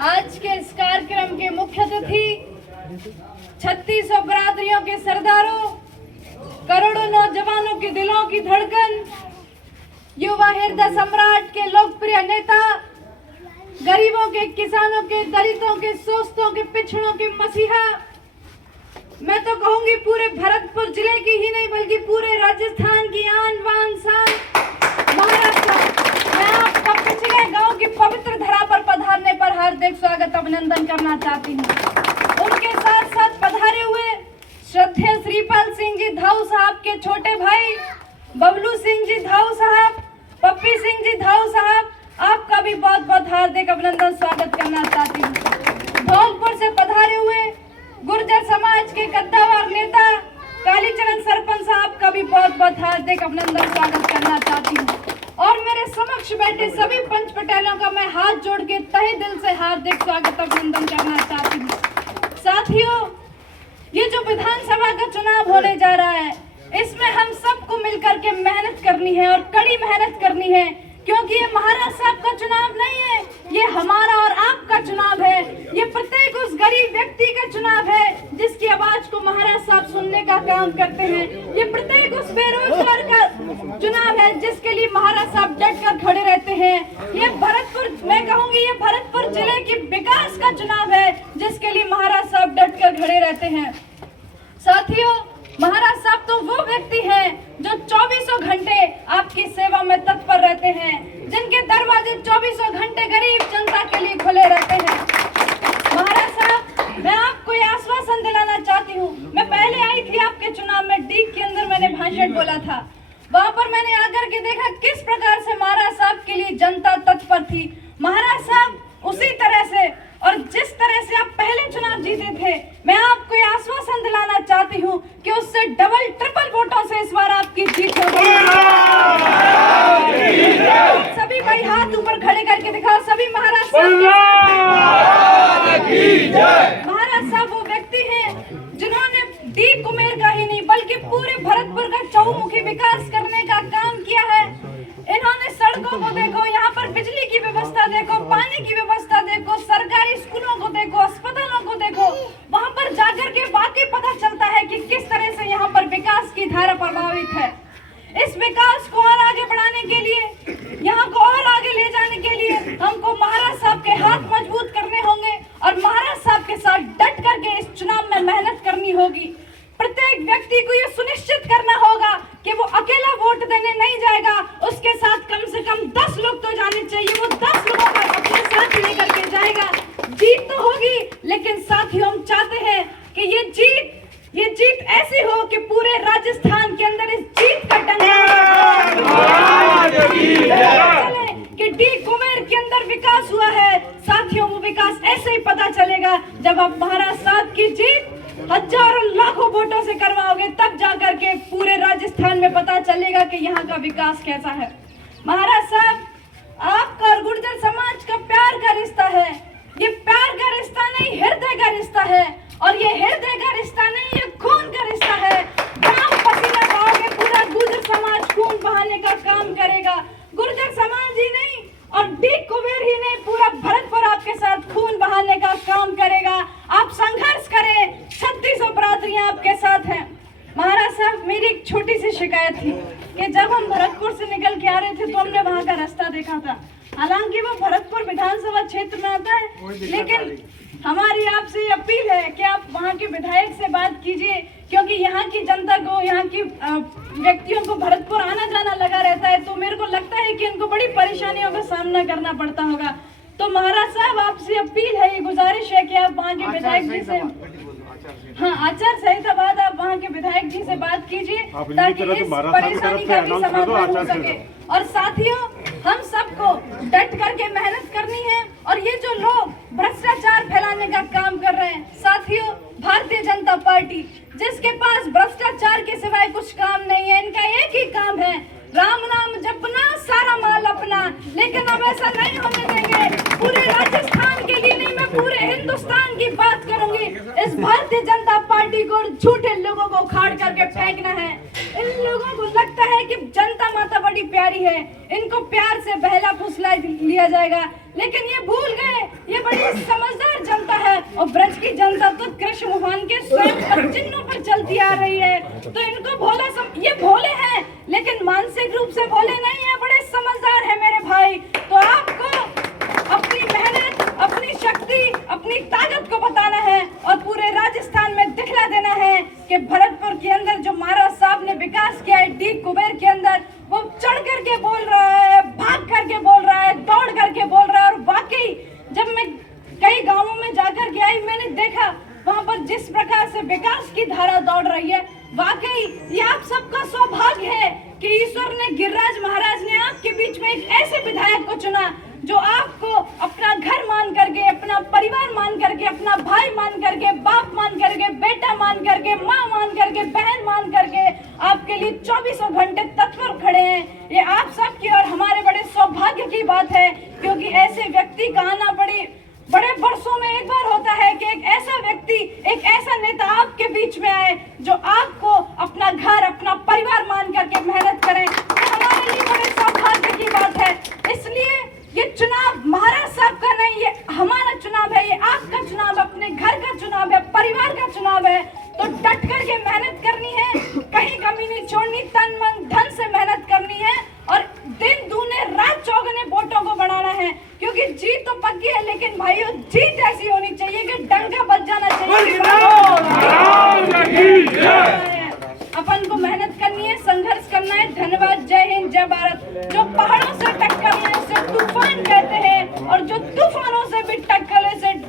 आज के इस कार्यक्रम के मुख्य अतिथि 3600 बरादरियों के सरदारों, करोड़ों नौजवानों के दिलों की धड़कन, युवा हृदय सम्राट के लोकप्रिय नेता, गरीबों के, किसानों के, दलितों के, शोषितों के, पिछड़ों के मसीहा, मैं तो कहूंगी पूरे भरतपुर जिले की ही नहीं बल्कि पूरे राजस्थान की आन बान शान महाराष्ट्र। मैं आपका पिछले गांव की पवित्र धरा पर पधारने पर हार्दिक स्वागत अभिनंदन करना चाहती हूँ। उनके साथ साथ पधारे हुए श्रद्धेय श्रीपाल सिंह जी धाऊ साहब के छोटे भाई बबलू सिंह जी धाऊ साहब, पप्पी सिंह जी धाऊ साहब, आपका भी बहुत बहुत हार्दिक अभिनंदन स्वागत करना चाहती हूँ। धौलपुर से पधारे हुए गुर्जर समाज के कद्दावर नेता कालीचरण सरपंच साहब का भी बहुत बहुत हार्दिक अभिनंदन स्वागत करना चाहती हूँ। और मेरे समक्ष बैठे सभी पंच पटेलों का मैं हाथ जोड़ के तहे दिल से हार्दिक स्वागत अभिनंदन करना चाहती हूँ। साथियों, ये जो विधानसभा का चुनाव होने जा रहा है, इसमें हम सबको मिलकर के मेहनत करनी है और कड़ी मेहनत करनी है, क्योंकि ये महाराज साहब का चुनाव नहीं है, ये हमारा और आपका चुनाव है। ये प्रत्येक उस गरीब व्यक्ति का चुनाव है जिसकी आवाज को महाराज साहब सुनने का काम करते हैं। ये प्रत्येक उस बेरोजगार का चुनाव है जिसके लिए महाराज साहब डट कर खड़े रहते हैं। ये भरतपुर, मैं कहूंगी ये भरतपुर जिले के विकास का चुनाव है जिसके लिए महाराज साहब डट कर खड़े रहते हैं। साथियों, महाराज साहब तो वो व्यक्ति हैं जो 24 घंटे आपकी सेवा में तत्पर रहते हैं, जिनके दरवाजे 24 घंटे गरीब जनता के लिए खुले रहते हैं। महाराज साहब, मैं आपको ये आश्वासन दिलाना चाहती हूँ। मैं पहले आई थी आपके चुनाव में, डीग के अंदर मैंने भाषण बोला था। वहाँ पर मैंने आकर के देखा किस प्रकार से महाराज साहब के लिए जनता तत्पर थी। महाराज साहब उसी तरह से और जिस तरह से आप पहले चुनाव जीते थे, मैं आपको ये आश्वासन दिलाना चाहती हूँ कि उससे डबल ट्रिपल वोटों से इस बार आपकी जीत होगी। सभी भाई हाथ ऊपर खड़े करके दिखाओ, सभी महाराज साहब। महाराज साहब वो व्यक्ति हैं जिन्होंने डी कुमेर का ही नहीं बल्कि पूरे भरतपुर का चहुमुखी विकास करने का काम किया है। इन्होंने सड़कों को देखो, यहाँ पर बिजली की व्यवस्था देखो, पानी की व्यवस्था देखो, सरकारी स्कूलों को देखो, अस्पतालों को देखो, वहाँ पर जाकर के वाकई पता चलता है कि किस तरह से यहाँ पर विकास की धारा प्रभावित है। इस विकास को और आगे बढ़ाने के लिए, यहाँ को और आगे ले जाने के लिए हमको महाराज साहब के हाथ मजबूत करने होंगे और महाराज साहब के साथ डट करके इस चुनाव में मेहनत करनी होगी। प्रत्येक व्यक्ति को ये सुनिश्चित करना होगा कि वो अकेला वोट देने नहीं जाएगा, उसके साथ कम से कम 10 लोग तो जाने चाहिए। वो 10 लोगों का अपने साथ लेकर के जाएगा। जीत तो होगी, लेकिन साथियों हम चाहते हैं कि ये जीत ऐसी हो कि पूरे राजस्थान के अंदर इस जीत का डंका कि डी कुमेर के अंदर विकास हुआ है। साथियों, वो विकास ऐसे ही पता चलेगा जब आप महाराज साहब की जीत हजारों लाखों वोटों से करवाओगे, तब जाकर के पूरे राजस्थान में पता चलेगा कि यहाँ का विकास कैसा है। महाराज साहब, आपका और गुर्जर समाज का प्यार का रिश्ता है। ये प्यार का रिश्ता नहीं, हृदय का रिश्ता है। और ये हृदय का रिश्ता नहीं, ये खून का रिश्ता है। आप पसीना बहाओगे, पूरा गुर्जर समाज खून बहाने का काम करेगा। गुर्जर समाज ही नहीं और डी कुबेर ही नहीं, पूरा भरतपुर आपके साथ खून बहाने का काम करेगा। आप संघर्ष करें, 3600 बरादरियां आपके साथ हैं। महाराज साहब, मेरी एक छोटी सी शिकायत थी कि जब हम भरतपुर से निकल के आ रहे थे तो हमने वहाँ का रास्ता देखा था। हालांकि वो भरतपुर विधानसभा क्षेत्र में आता है, लेकिन हमारी आपसे अपील है कि आप वहाँ के विधायक से बात कीजिए, क्योंकि यहाँ की जनता को, यहाँ की व्यक्तियों को भरतपुर आना जाना लगा रहता है, तो मेरे को लगता है कि इनको बड़ी परेशानियों का सामना करना पड़ता होगा। तो महाराज साहब, आपसे अपील है, ये गुजारिश है कि आप वहाँ के विधायक जी से, आचार संहिता बाद आप वहाँ के विधायक जी से बात कीजिए ताकि इस परेशानी का भी समाधान हो सके। और साथियों, हम सबको डट करके मेहनत करनी है। और ये जो लोग भ्रष्टाचार फैलाने का काम कर रहे हैं, साथियों, भारतीय जनता पार्टी जिसके पास भ्रष्टाचार के सिवाय कुछ काम नहीं है, इनका एक ही काम है, राम नाम जपना, सारा माल अपना। लेकिन अब ऐसा नहीं होने देंगे। पूरे राजस्थान के लिए नहीं, मैं पूरे हिंदुस्तान की बात करूंगी। इस भारतीय जनता पार्टी को झूठे लोगों को उखाड़ करके फेंकना है। इन लोगों को लगता है कि जनता माता बड़ी प्यारी है, इनको प्यार से बहला फुसला लिया जाएगा, लेकिन ये भूल गए ये बड़ी समझदार जनता है और ब्रज की जनता तो कृष्ण भगवान के स्वयं चिन्हों पर चलती आ रही है। तो इनको ये भोले हैं लेकिन मानसिक रूप से भोले नहीं है, बड़े समझदार है मेरे भाई। तो आपको अपनी मेहनत, अपनी शक्ति, अपनी ताकत को बताना है और पूरे राजस्थान में दिखला देना है कि भरतपुर के अंदर जो महाराज साहब ने विकास किया है डी कुबेर के अंदर, वो चढ़ करके बोल रहा है, भाग करके बोल रहा है, दौड़ करके बोल रहा है। और वाकई जब मैं कई गांवों में जाकर के आई, मैंने देखा वहां पर जिस प्रकार से विकास की धारा दौड़ रही है, वाकई ये आप सबका सौभाग्य है कि ईश्वर ने, गिरिराज महाराज ने आपके बीच में एक ऐसे विधायक को चुना जो आपको अपना घर मान करके, अपना परिवार मान करके, अपना भाई मान करके, बाप मान करके, बेटा मान करके, माँ मान करके, बहन मान करके आपके लिए 24 घंटे तत्पर खड़े हैं। ये आप सबकी और हमारे बड़े सौभाग्य की बात है, क्योंकि ऐसे व्यक्ति का आना बड़े वर्षों में एक बार होता है कि एक ऐसा व्यक्ति, एक ऐसा नेता आपके बीच में आए जो आपको अपना घर, अपना परिवार मान करके मेहनत करें। तो हमारे लिए बड़े सौभाग्य की बात है। इसलिए ये चुनाव महाराज साहब का नहीं, ये हमारा चुनाव है, ये आपका चुनाव है, अपने घर का चुनाव है, परिवार का चुनाव है। तो डट करके मेहनत करनी है, कहीं कमी नहीं छोड़नी, तन मन धन से मेहनत करनी है और दिन दूने रात चौगुने वोटों को बढ़ाना है, क्योंकि जीत तो पक्की है, लेकिन भाइयों जीत ऐसी होनी चाहिए कि डंका बज जाना चाहिए। अपन को मेहनत करनी है, संघर्ष करना है। धन्यवाद, जय हिंद, जय भारत। जो पहाड़ों से